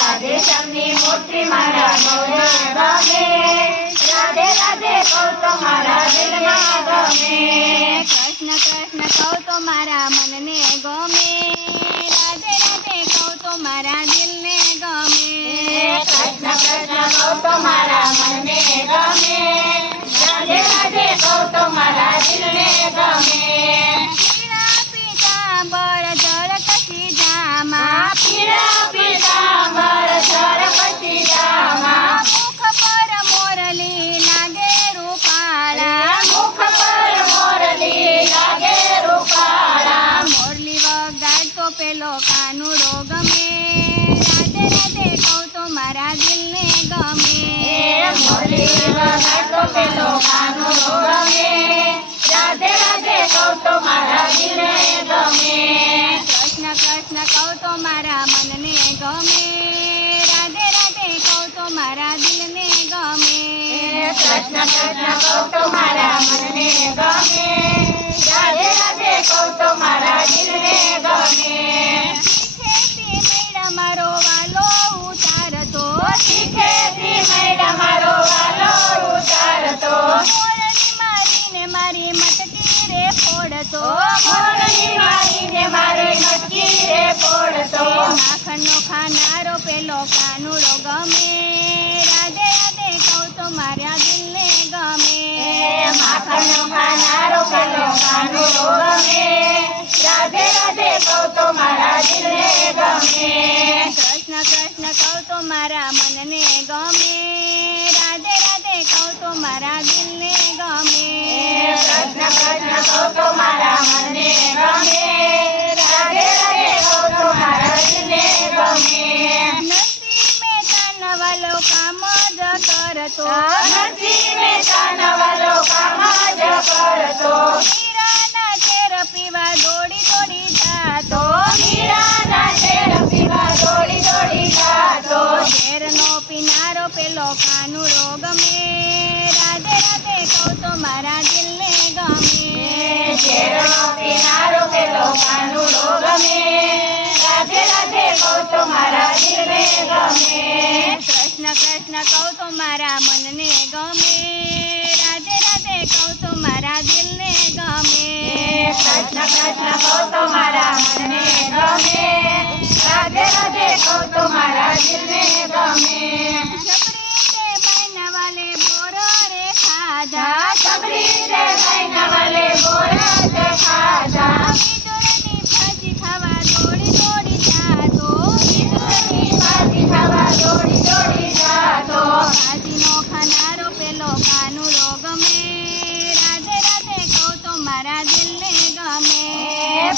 રાધેશ્યામની મૂર્તિ મારા બહુને ગમે. રાધે રાધે કહું તો મારા દિલમાં ગમે. કૃષ્ણ કૃષ્ણ કહું તો મારા મનને ગમે. રાધે રાધે કહું તો મારા દિલને ગમે. કૃષ્ણ કૃષ્ણ કહું તો મારા મનને ગમે. રાધે રાધે કહું તો મારા દિલને ગમે. પીળા પીતાંબર ઝળકતી જામાં. પીળા પીતાંબર ઝળકતી જામાં. મુખ પર મોરલી લાગે રૂપાળા. મુખ પર મોરલી લાગે રૂપાળા. મોરલી વગાડતો પેલો કાનુડો ગમે. રાધે રાધે કહું તો મારા દિલને ગમે. મોરલી વગાડતો પેલો કાનુડો ગમે. રાધે રાધે કહું તો મારા દિલને ગમે. કૃષ્ણ કૃષ્ણ કહું તો મારા મનને ગમે. રાધે રાધે કહું તો મારા દિલને ગમે. કૃષ્ણ કૃષ્ણ કહું તો મારા મનને ગમે. રાધે રાધે કહું તો મારા દિલને ગમે. શીખેથી મેળા મારો વાલો ઉતારતો. શીખેથી મેળા મારો વાલો ઉતારતો. મોરલી મારીને મારી મટકી રે ફોડતો. મોરલી મારીને મારી મટકી રે ફોડતો. માખણનો ખાનારો પેલો કાનુડો ગમે. રાધે રાધે કહું તો મારા દિલને ગમે. માખણનો ખાનારો પેલો કાનુડો ગમે. રાધે રાધે કહું તો મારા દિલને ગમે. કૃષ્ણ કૃષ્ણ કહું તો મારા મનને ગમે. રાધે રાધે કહું તો મારા દિલને ગમે. કૃષ્ણ કૃષ્ણ કહું તો મારા મનને ગમે. રાધે રાધે કહું તો મારા દિલને ગમે. નરસિંહ મહેતાના વાલો કામ જ કરતો. નરસિંહ મહેતાના વાલો કામ જ કરતો. મીરાના ઝેર પીવા દોડી દોડી જાતો. મીરાના ઝેર પીવા દોડી દોડી જાતો. ઝેરનો પીનારો પેલો કાનુડો ગમે. રાધે રાધે કહું તો મારા દિલને ગમે. ઝેરનો પીનારો પેલો કાનુડો ગમે. રાધે રાધે કહું તો મારા દિલને ગમે. કૃષ્ણ કૃષ્ણ કહું તો મારા મનને ગમે. રાધે રાધે કહું તો મારા દિલને ગમે. કૃષ્ણ કૃષ્ણ કહું તો મારા મનને ગમે. રાધે રાધે કહું તો મારા દિલને ગમે. સબરી તે મૈના વાલે બોર રે ખાધા. સબરી રે મૈના વાલે બોરા જ ખાધા. ઈંદુરની ભાજી ખાવા દોડી દોડી જાતો. ઈંદુરની ભાજી ખાવા દોડી દોડી જાતો. ભાજીનો ખાનારો પેલો કાનુડો ગમે. રાધે રાધે કહું તો મારા દિલને ગમે.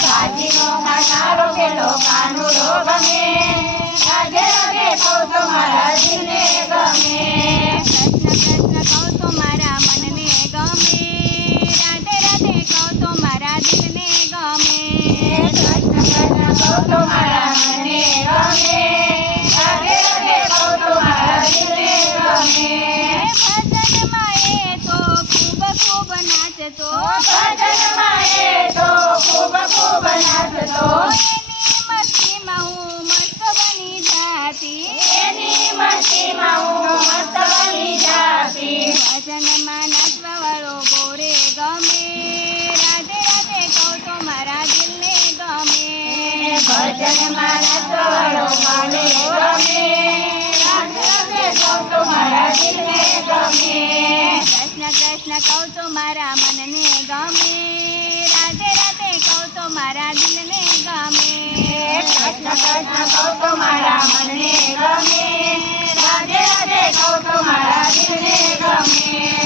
ભાજીનો ખાનારો પેલો કાનુડો ગમે. રાધે રાધે કહું તો મારા દિલને ગમે. કૃષ્ણ કૃષ્ણ કહું તો મારા મનને ગમે. રાધે રાધે કહું તો મારા દિલને ગમે. કૃષ્ણ કૃષ્ણ કહું તો મારા મનને ગમે. રાધે રાધે કહું તો મારા દિલને ગમે. ભજનમાં એ તો ખૂબ ખૂબ નાચતો. ભજનમાં એ તો ખૂબ ખૂબ નાચતો. એની મસ્તીમાં હું મસ્ત બની જાતી. એની મસ્તીમાં હું મસ્ત બની જાતી. ભજનમાં નાચવા વાળો બોરે ગમે. રાધે રાધે કહું તો મારા દિલને ગમે. ભજનમાં નાચવાવાળો મને ગમે. રાધે રાધે કહું તો મારા દિલને ગમે. કૃષ્ણ કૃષ્ણ કહું તો મારા મનને ગમે. રાધે રાધે કહું તો મારા દિલને ગમે. કૃષ્ણ કૃષ્ણ કહું તો મારા મનને ગમે. રાધે રાધે કહું તો મારા દિલને ગમે.